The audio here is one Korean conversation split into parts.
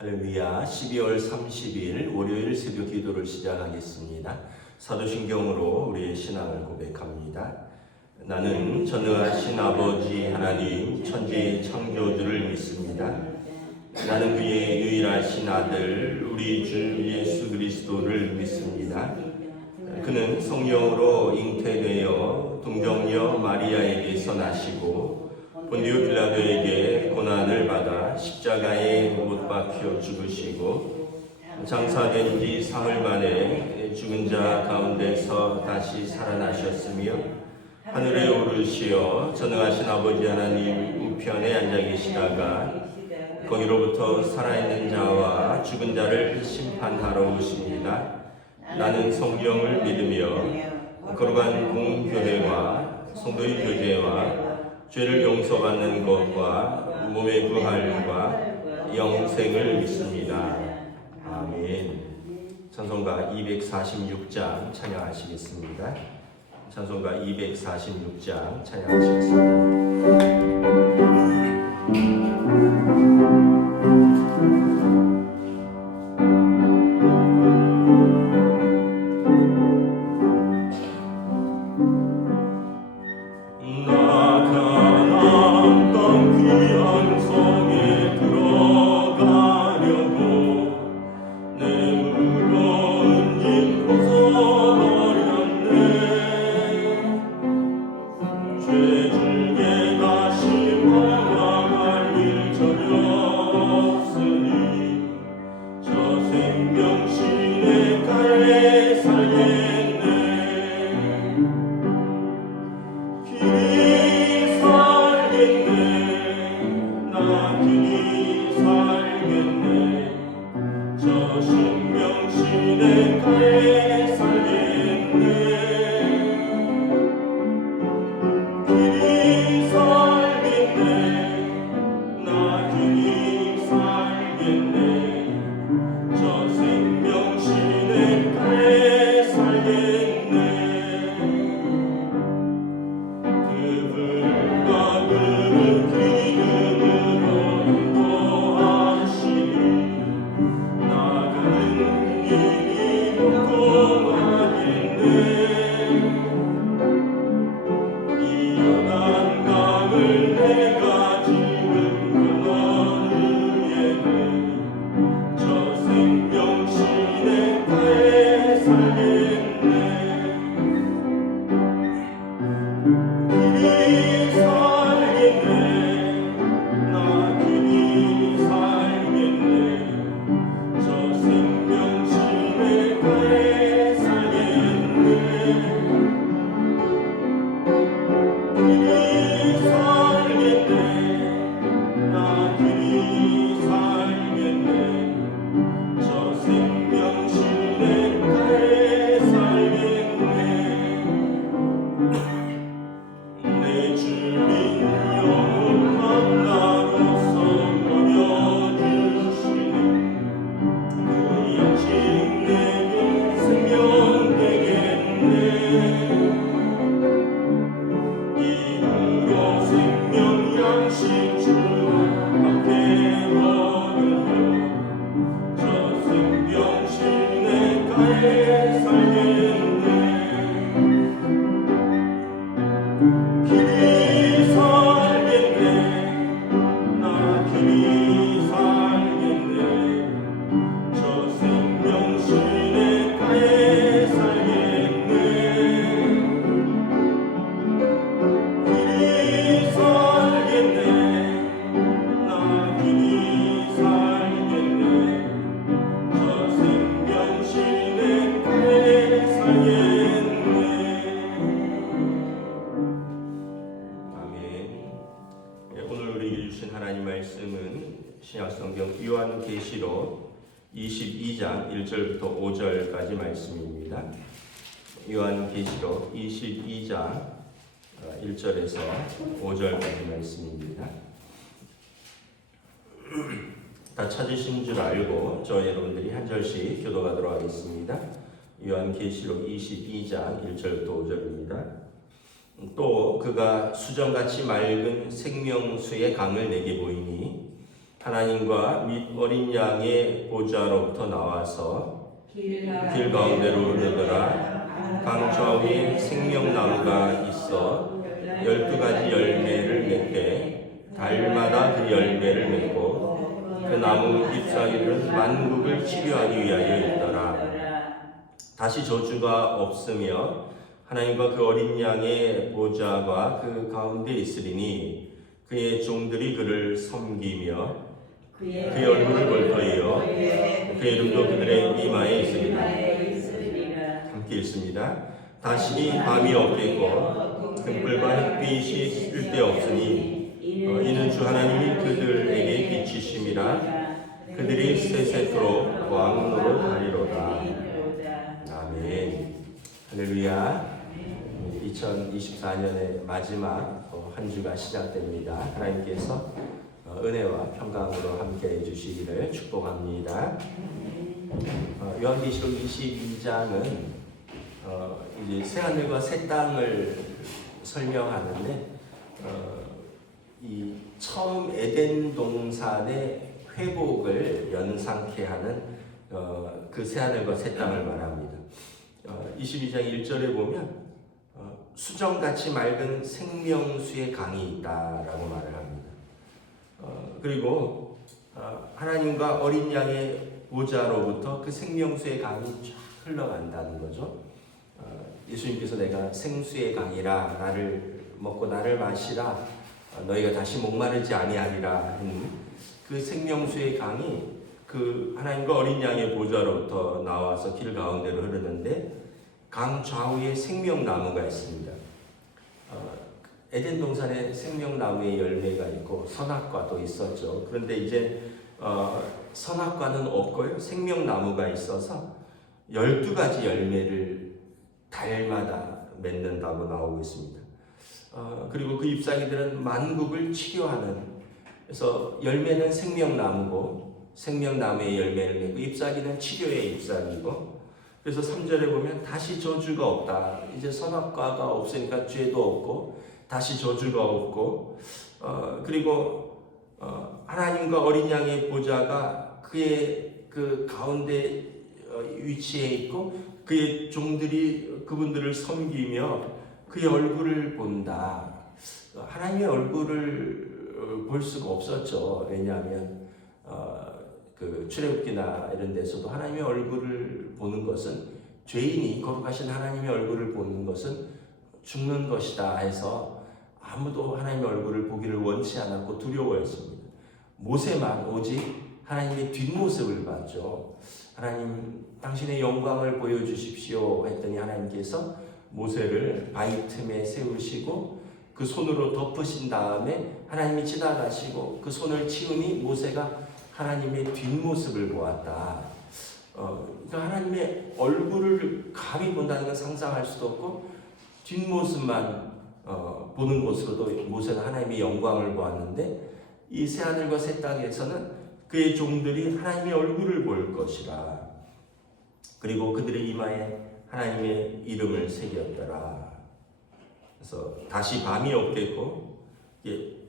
할렐루야. 12월 30일 월요일 새벽 기도를 시작하겠습니다. 사도신경으로 우리의 신앙을 고백합니다. 나는 전능하신 아버지 하나님 천지의 창조주를 믿습니다. 나는 그의 유일하신 아들 우리 주 예수 그리스도를 믿습니다. 그는 성령으로 잉태되어 동정녀 마리아에게서 나시고 본디오 빌라도에게 고난을 받아 십자가에 못 박혀 죽으시고 장사된 지 사흘 만에 죽은 자 가운데서 다시 살아나셨으며 하늘에 오르시어 전능하신 아버지 하나님 우편에 앉아 계시다가 거기로부터 살아있는 자와 죽은 자를 심판하러 오십니다. 나는 성령을 믿으며 거룩한 공교회와 성도의 교제와 죄를 용서받는 것과 몸의 부활과 영생을 믿습니다. 아멘. 찬송가 246장 찬양하시겠습니다. 찬송가 246장 찬양하시겠습니다. 신약성경 요한계시록 22장 1절부터 5절까지 말씀입니다. 요한계시록 22장 1절에서 5절까지 말씀입니다. 다 찾으신 줄 알고 저 여러분들이 한 절씩 교독하도록 하겠습니다. 요한계시록 22장 1절부터 5절입니다. 또 그가 수정같이 맑은 생명수의 강을 내게 보이니 하나님과 및 어린 양의 보좌로부터 나와서 길 가운데로 흐르더라. 강 좌우에 생명나무가 있어 12가지 열매를 맺되 달마다 그 열매를 맺고 그 나무 잎사귀는 만국을 치료하기 위하여 있더라. 다시 저주가 없으며 하나님과 그 어린 양의 보좌가 그 가운데 있으리니 그의 종들이 그를 섬기며 그의 얼굴을 볼 터이요 그 이름도 그들의 이마에 있으리라. 함께 읽습니다. 다시 밤이 없겠고 등불과 햇빛이 쓸데없으니 이는 주 하나님이 그들에게 비치심이라. 그들이 세세토록 왕노로 가리로다. 아멘. 할렐루야. 2024년의 마지막 한 주가 시작됩니다. 하나님께서 은혜와 평강으로 함께 해주시기를 축복합니다. 요한계시록 22장은 이제 새 하늘과 새 땅을 설명하는데 이 처음 에덴 동산의 회복을 연상케 하는 그 새 하늘과 새 땅을 말합니다. 22장 1절에 보면 수정같이 맑은 생명수의 강이 있다라고 말을 합니다. 그리고 하나님과 어린 양의 보좌로부터 그 생명수의 강이 쫙 흘러간다는 거죠. 예수님께서 내가 생수의 강이라 나를 먹고 나를 마시라 너희가 다시 목마르지 아니하리라 그 생명수의 강이 그 하나님과 어린 양의 보좌로부터 나와서 길 가운데로 흐르는데 강 좌우에 생명나무가 있습니다. 에덴 동산에 생명나무의 열매가 있고 선악과도 있었죠. 그런데 이제 선악과는 없고요. 생명나무가 있어서 12가지 열매를 달마다 맺는다고 나오고 있습니다. 그리고 그 잎사귀들은 만국을 치료하는, 그래서 열매는 생명나무고 생명나무의 열매를 맺고 잎사귀는 치료의 잎사귀고, 그래서 3절에 보면 다시 저주가 없다. 이제 선악과가 없으니까 죄도 없고 다시 저주가 없고, 그리고 하나님과 어린 양의 보좌가 그의 그 가운데 위치해 있고 그의 종들이 그분들을 섬기며 그의 얼굴을 본다. 하나님의 얼굴을 볼 수가 없었죠. 왜냐하면 그 출애굽기나 이런 데서도 하나님의 얼굴을 보는 것은, 죄인이 거룩하신 하나님의 얼굴을 보는 것은 죽는 것이다 해서 아무도 하나님의 얼굴을 보기를 원치 않았고 두려워했습니다. 모세만 오직 하나님의 뒷모습을 봤죠. 하나님 당신의 영광을 보여주십시오 했더니 하나님께서 모세를 바위 틈에 세우시고 그 손으로 덮으신 다음에 하나님이 지나가시고 그 손을 치우니 모세가 하나님의 뒷모습을 보았다. 그러니까 하나님의 얼굴을 감히 본다는 건 상상할 수도 없고 뒷모습만 보는 것으로도 모세는 하나님의 영광을 보았는데, 이 새하늘과 새 땅에서는 그의 종들이 하나님의 얼굴을 볼 것이라. 그리고 그들의 이마에 하나님의 이름을 새겼더라. 그래서 다시 밤이 없겠고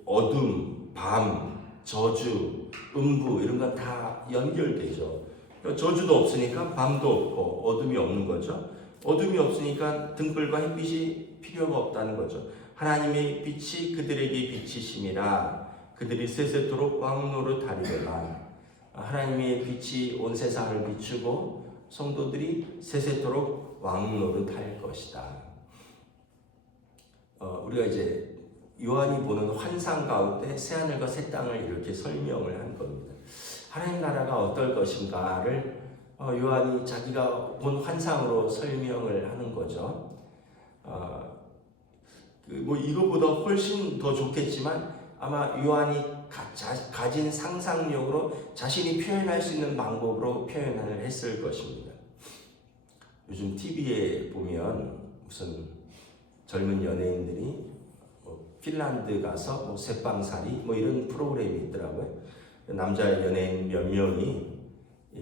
어둠, 밤, 저주, 음부 이런 건 다 연결되죠. 저주도 없으니까 밤도 없고 어둠이 없는 거죠. 어둠이 없으니까 등불과 햇빛이 필요가 없다는 거죠. 하나님의 빛이 그들에게 비치심이라. 그들이 세세토록 왕노릇 하리로다. 하나님의 빛이 온 세상을 비추고 성도들이 세세토록 왕노릇 할 것이다. 우리가 이제 요한이 보는 환상 가운데 새하늘과 새 땅을 이렇게 설명을 한 겁니다. 하나님 나라가 어떨 것인가를 요한이 자기가 본 환상으로 설명을 하는 거죠. 뭐 이거보다 훨씬 더 좋겠지만 아마 요한이 가진 상상력으로 자신이 표현할 수 있는 방법으로 표현을 했을 것입니다. 요즘 TV에 보면 무슨 젊은 연예인들이 핀란드 가서 새빵살이 이런 프로그램이 있더라고요. 남자 연예인 몇 명이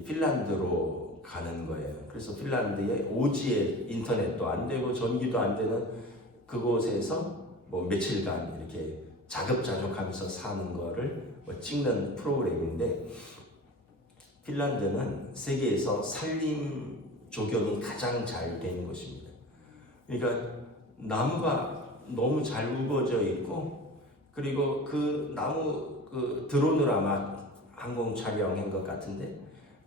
핀란드로 가는 거예요. 그래서 핀란드에 오지에 인터넷도 안 되고 전기도 안 되는 그곳에서 며칠간 이렇게 자급자족하면서 사는 거를 뭐 찍는 프로그램인데 핀란드는 세계에서 산림 조경이 가장 잘 된 곳입니다. 그러니까 나무가 너무 잘 우거져 있고 그리고 그 나무 그 드론으로 아마 항공 촬영한 것 같은데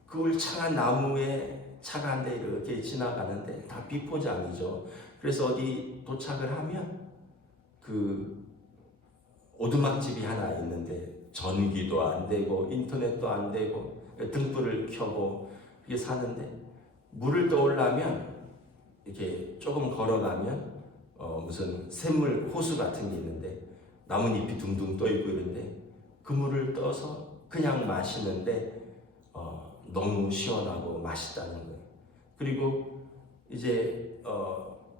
그 울창한 나무에 차가 한 대 이렇게 지나가는데 다 비포장이죠. 그래서 어디 도착을 하면 그 오두막집이 하나 있는데 전기도 안 되고 인터넷도 안 되고 등불을 켜고 이게 사는데 물을 떠오려면 이렇게 조금 걸어가면 무슨 샘물 호수 같은 게 있는데 나뭇잎이 둥둥 떠 있고 이런데 그 물을 떠서 그냥 마시는데 너무 시원하고 맛있다는 거예요. 그리고 이제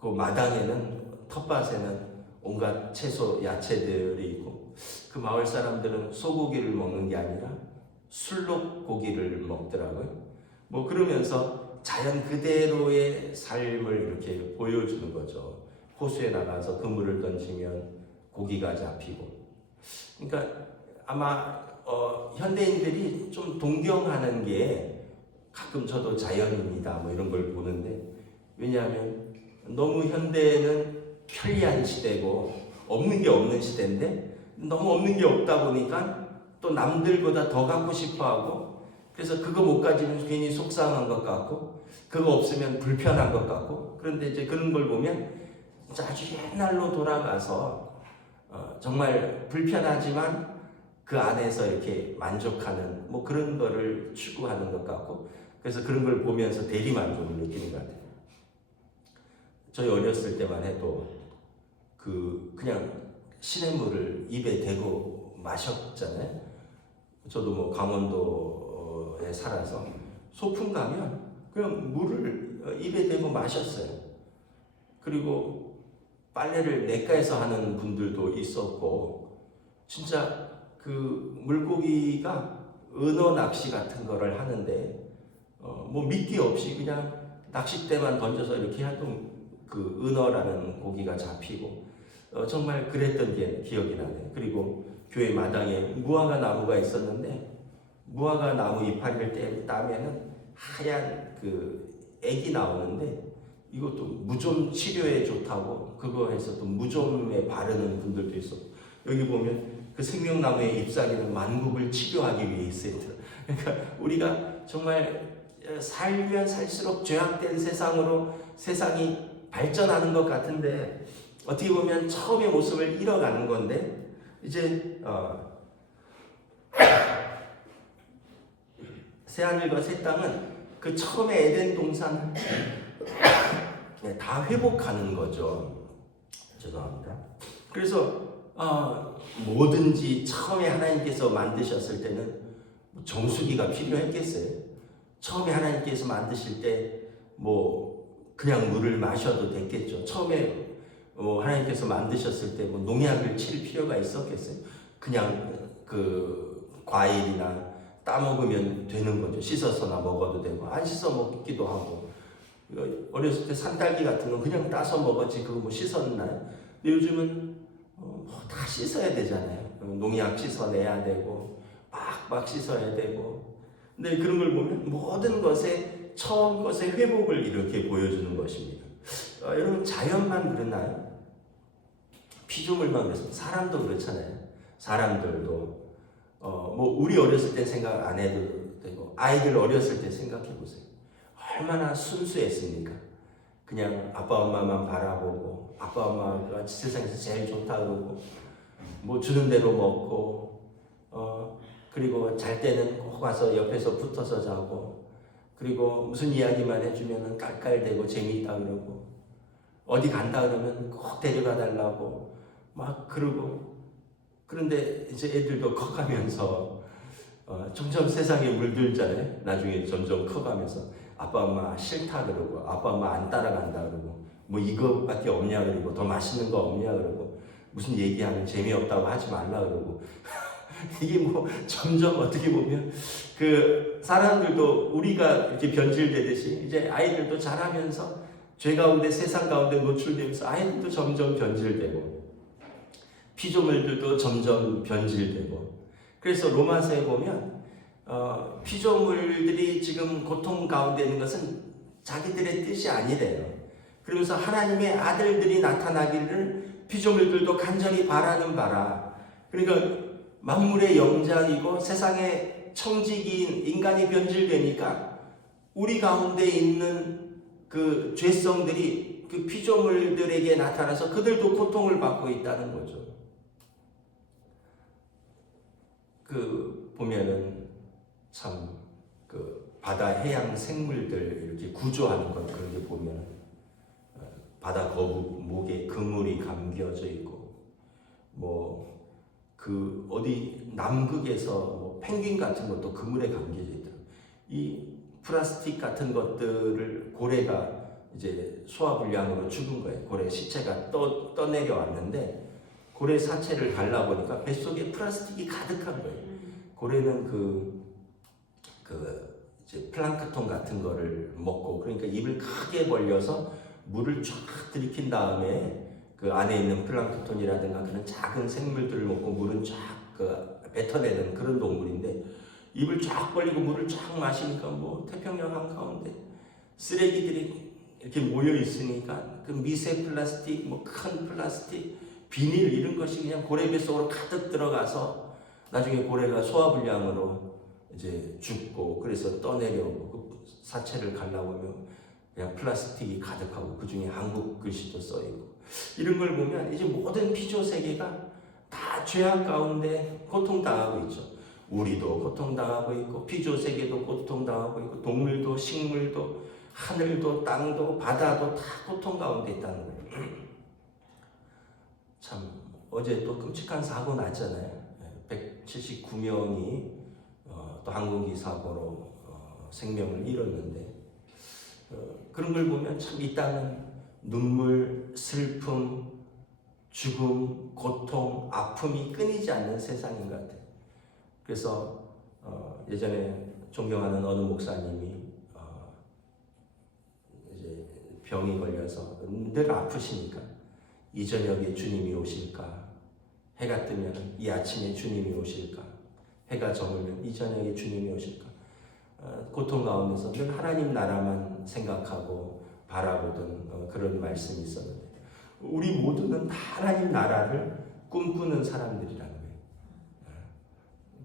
그 마당에는 텃밭에는 온갖 채소, 야채들이 있고 그 마을 사람들은 소고기를 먹는 게 아니라 술록고기를 먹더라고요. 뭐 그러면서 자연 그대로의 삶을 이렇게 보여주는 거죠. 호수에 나가서 그물을 던지면 고기가 잡히고. 그러니까 아마 현대인들이 좀 동경하는 게 가끔 저도 자연입니다 뭐 이런 걸 보는데 왜냐하면 너무 현대는 편리한 시대고 없는 게 없는 시대인데 너무 없는 게 없다 보니까 또 남들보다 더 갖고 싶어 하고 그래서 그거 못 가지면 괜히 속상한 것 같고 그거 없으면 불편한 것 같고 그런데 이제 그런 걸 보면 진짜 아주 옛날로 돌아가서 정말 불편하지만 그 안에서 이렇게 만족하는 뭐 그런 거를 추구하는 것 같고 그래서 그런 걸 보면서 대리만족을 느끼는 것 같아요. 저희 어렸을 때만 해도 그냥 시냇물을 입에 대고 마셨잖아요. 저도 뭐 강원도에 살아서 소풍 가면 그냥 물을 입에 대고 마셨어요. 그리고 빨래를 냇가에서 하는 분들도 있었고 진짜 그 물고기가 은어 낚시 같은 거를 하는데 뭐 미끼 없이 그냥 낚싯대만 던져서 이렇게 해도 그 은어라는 고기가 잡히고 정말 그랬던 게 기억이 나네요. 그리고 교회 마당에 무화과 나무가 있었는데 무화과 나무 이파리를 따면은 하얀 그 액이 나오는데 이것도 무좀 치료에 좋다고 그거 해서 또 무좀에 바르는 분들도 있었고 여기 보면 그 생명나무의 잎사귀는 만국을 치료하기 위해 있어요. 그러니까 우리가 정말 살면 살수록 죄악된 세상이 발전하는 것 같은데 어떻게 보면 처음의 모습을 잃어가는 건데 이제 새하늘과 새 땅은 그 처음의 에덴 동산을 다 회복하는 거죠. 죄송합니다. 그래서 뭐든지 처음에 하나님께서 만드셨을 때는 정수기가 필요했겠어요. 처음에 하나님께서 만드실 때 뭐 그냥 물을 마셔도 됐겠죠. 처음에 하나님께서 만드셨을 때 뭐 농약을 칠 필요가 있었겠어요. 그냥 그 과일이나 따먹으면 되는 거죠. 씻어서나 먹어도 되고 안 씻어 먹기도 하고 어렸을 때 산딸기 같은 건 그냥 따서 먹었지 그거 뭐 씻었나요? 근데 요즘은 다 씻어야 되잖아요. 농약 씻어내야 되고 막 씻어야 되고 근데 그런 걸 보면 모든 것에 처음 것의 회복을 이렇게 보여주는 것입니다. 여러분 자연만 그러나요? 피조물만 그렇습니다. 사람도 그렇잖아요. 사람들도 뭐 우리 어렸을 때 생각 안 해도 되고 아이들 어렸을 때 생각해 보세요. 얼마나 순수했습니까? 그냥 아빠 엄마만 바라보고 아빠 엄마가 세상에서 제일 좋다 그러고 뭐 주는 대로 먹고 그리고 잘 때는 꼭 와서 옆에서 붙어서 자고 그리고 무슨 이야기만 해주면 깔깔대고 재미있다 그러고 어디 간다 그러면 꼭 데려가 달라고 막 그러고 그런데 이제 애들도 커가면서 점점 세상에 물들잖아요. 나중에 점점 커가면서 아빠 엄마 싫다 그러고 아빠 엄마 안 따라간다 그러고 뭐 이거밖에 없냐 그러고 더 맛있는 거 없냐 그러고 무슨 얘기하면 재미없다고 하지 말라 그러고 이게 뭐 점점 어떻게 보면 그 사람들도 우리가 이렇게 변질되듯이 이제 아이들도 자라면서 죄 가운데 세상 가운데 노출되면서 아이들도 점점 변질되고 피조물들도 점점 변질되고 그래서 로마서에 보면 피조물들이 지금 고통 가운데 있는 것은 자기들의 뜻이 아니래요. 그러면서 하나님의 아들들이 나타나기를 피조물들도 간절히 바라는 바라. 그러니까 만물의 영장이고 세상의 청지기인 인간이 변질되니까 우리 가운데 있는 그 죄성들이 그 피조물들에게 나타나서 그들도 고통을 받고 있다는 거죠. 그 보면은 참 그 바다 해양 생물들 이렇게 구조하는 것 그런 게 보면 바다 거북 목에 그물이 감겨져 있고 뭐 그 어디 남극에서 뭐 펭귄 같은 것도 그물에 감겨져 있더라고요. 이 플라스틱 같은 것들을 고래가 이제 소화불량으로 죽은 거예요. 고래 시체가 떠내려 왔는데 고래 사체를 갈라보니까 뱃속에 플라스틱이 가득한 거예요. 고래는 이제 플랑크톤 같은 거를 먹고 그러니까 입을 크게 벌려서 물을 쫙 들이킨 다음에 그 안에 있는 플랑크톤이라든가 그런 작은 생물들을 먹고 물은 쫙 뱉어내는 그런 동물인데 입을 쫙 벌리고 물을 쫙 마시니까 뭐 태평양 한가운데 쓰레기들이 이렇게 모여 있으니까 그 미세 플라스틱, 뭐 큰 플라스틱, 비닐 이런 것이 그냥 고래 뱃속으로 가득 들어가서 나중에 고래가 소화불량으로 이제 죽고 그래서 떠내려오고 그 사체를 갈라보면 그냥 플라스틱이 가득하고 그 중에 한국 글씨도 써 있고 이런 걸 보면 이제 모든 피조 세계가 다 죄악 가운데 고통당하고 있죠. 우리도 고통당하고 있고 피조 세계도 고통당하고 있고 동물도 식물도 하늘도 땅도 바다도 다 고통 가운데 있다는 거예요. 참 어제 또 끔찍한 사고 났잖아요. 179명이 또 항공기 사고로 생명을 잃었는데 그런 걸 보면 참 이 땅은 눈물, 슬픔, 죽음, 고통, 아픔이 끊이지 않는 세상인 것 같아요. 그래서 예전에 존경하는 어느 목사님이 이제 병이 걸려서 늘 아프시니까 이 저녁에 주님이 오실까? 해가 뜨면 이 아침에 주님이 오실까? 해가 저물면 이 저녁에 주님이 오실까? 고통 가운데서 늘 하나님 나라만 생각하고 바라보던 그런 말씀이 있었는데 우리 모두는 다 하나님 나라를 꿈꾸는 사람들이라는 거예요.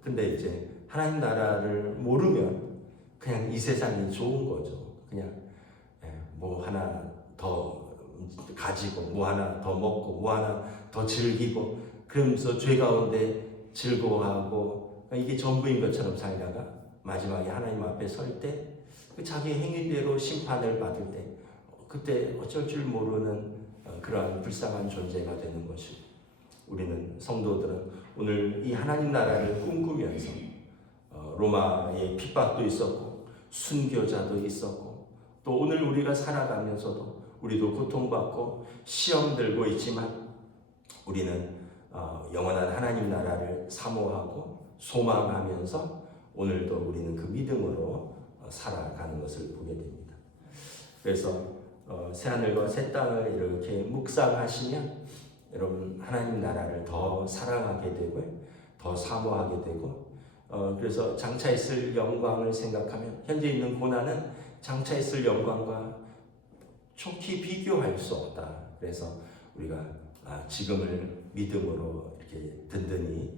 근데 이제 하나님 나라를 모르면 그냥 이 세상이 좋은 거죠. 그냥 뭐 하나 더 가지고 뭐 하나 더 먹고 뭐 하나 더 즐기고 그러면서 죄 가운데 즐거워하고 이게 전부인 것처럼 살다가 마지막에 하나님 앞에 설 때 자기 행위대로 심판을 받을 때 그때 어쩔 줄 모르는 그러한 불쌍한 존재가 되는 것이 우리는 성도들은 오늘 이 하나님 나라를 꿈꾸면서 로마의 핍박도 있었고 순교자도 있었고 또 오늘 우리가 살아가면서도 우리도 고통받고 시험 들고 있지만 우리는 영원한 하나님 나라를 사모하고 소망하면서 오늘도 우리는 그 믿음으로 살아가는 것을 보게 됩니다. 그래서 새하늘과 새 땅을 이렇게 묵상하시면 여러분 하나님 나라를 더 사랑하게 되고 더 사모하게 되고 그래서 장차 있을 영광을 생각하면 현재 있는 고난은 장차 있을 영광과 촉히 비교할 수 없다. 그래서 우리가 지금을 믿음으로 이렇게 든든히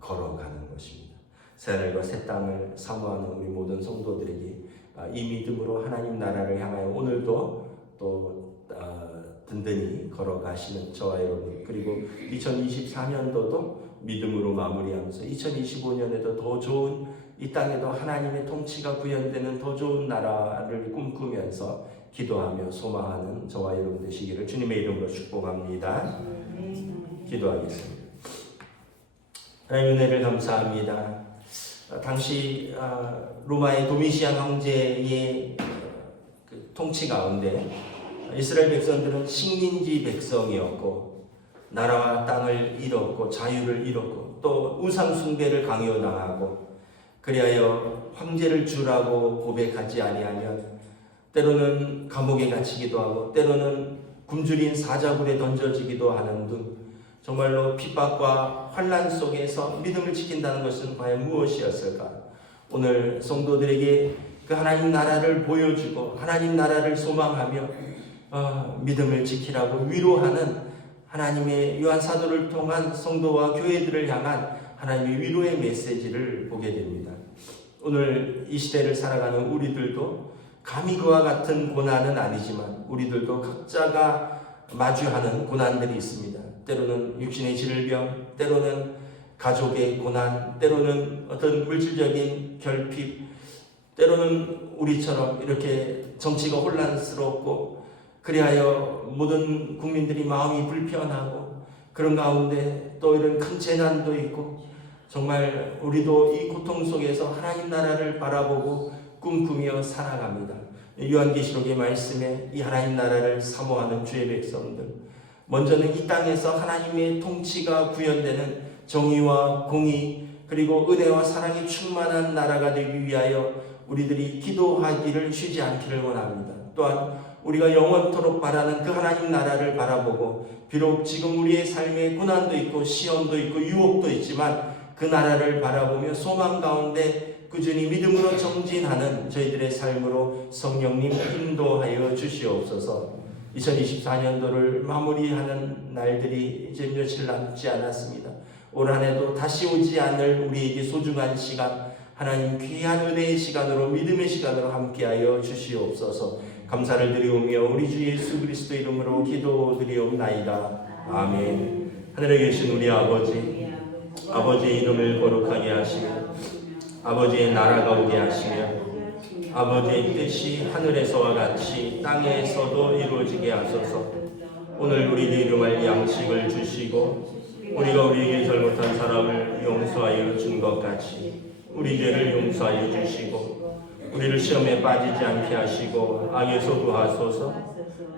걸어가는 것입니다. 새하늘과 새 땅을 사모하는 우리 모든 성도들에게 이 믿음으로 하나님 나라를 향하여 오늘도 또 든든히 걸어가시는 저와 여러분 그리고 2024년도도 믿음으로 마무리하면서 2025년에도 더 좋은 이 땅에도 하나님의 통치가 구현되는 더 좋은 나라를 꿈꾸면서 기도하며 소망하는 저와 여러분 되시기를 주님의 이름으로 축복합니다. 기도하겠습니다. 하나님 은혜를 감사합니다. 당시 로마의 도미시안 황제의 통치 가운데 이스라엘 백성들은 식민지 백성이었고 나라와 땅을 잃었고 자유를 잃었고 또 우상 숭배를 강요당하고 그리하여 황제를 주라고 고백하지 아니하면 때로는 감옥에 갇히기도 하고 때로는 굶주린 사자굴에 던져지기도 하는 등 정말로 핍박과 환난 속에서 믿음을 지킨다는 것은 과연 무엇이었을까? 오늘 성도들에게 그 하나님 나라를 보여주고 하나님 나라를 소망하며 믿음을 지키라고 위로하는 하나님의 요한 사도를 통한 성도와 교회들을 향한 하나님의 위로의 메시지를 보게 됩니다. 오늘 이 시대를 살아가는 우리들도 감히 그와 같은 고난은 아니지만 우리들도 각자가 마주하는 고난들이 있습니다. 때로는 육신의 질병, 때로는 가족의 고난, 때로는 어떤 물질적인 결핍, 때로는 우리처럼 이렇게 정치가 혼란스럽고 그리하여 모든 국민들이 마음이 불편하고 그런 가운데 또 이런 큰 재난도 있고 정말 우리도 이 고통 속에서 하나님 나라를 바라보고 꿈꾸며 살아갑니다. 요한계시록의 말씀에 이 하나님 나라를 사모하는 주의 백성들, 먼저는 이 땅에서 하나님의 통치가 구현되는 정의와 공의 그리고 은혜와 사랑이 충만한 나라가 되기 위하여 우리들이 기도하기를 쉬지 않기를 원합니다. 또한 우리가 영원토록 바라는 그 하나님 나라를 바라보고 비록 지금 우리의 삶에 고난도 있고 시험도 있고 유혹도 있지만 그 나라를 바라보며 소망 가운데 꾸준히 믿음으로 정진하는 저희들의 삶으로 성령님 인도하여 주시옵소서. 2024년도를 마무리하는 날들이 이제 며칠 남지 않았습니다. 올 한 해도 다시 오지 않을 우리에게 소중한 시간, 하나님 귀한 은혜의 시간으로 믿음의 시간으로 함께하여 주시옵소서. 감사를 드리오며 우리 주 예수 그리스도 이름으로 기도드리옵나이다. 아멘. 하늘에 계신 우리 아버지의 이름을 거룩하게 하시며 아버지의 나라가 오게 하시며 아버지의 뜻이 하늘에서와 같이 땅에서도 이루어지게 하소서. 오늘 우리에게 일용할 양식을 주시고 우리가 우리에게 잘못한 사람을 용서하여 준 것 같이 우리 죄를 용서하여 주시고 우리를 시험에 빠지지 않게 하시고 악에서 구하소서.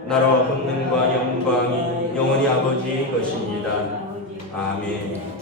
나라와 권능과 영광이 영원히 아버지의 것입니다. 아멘.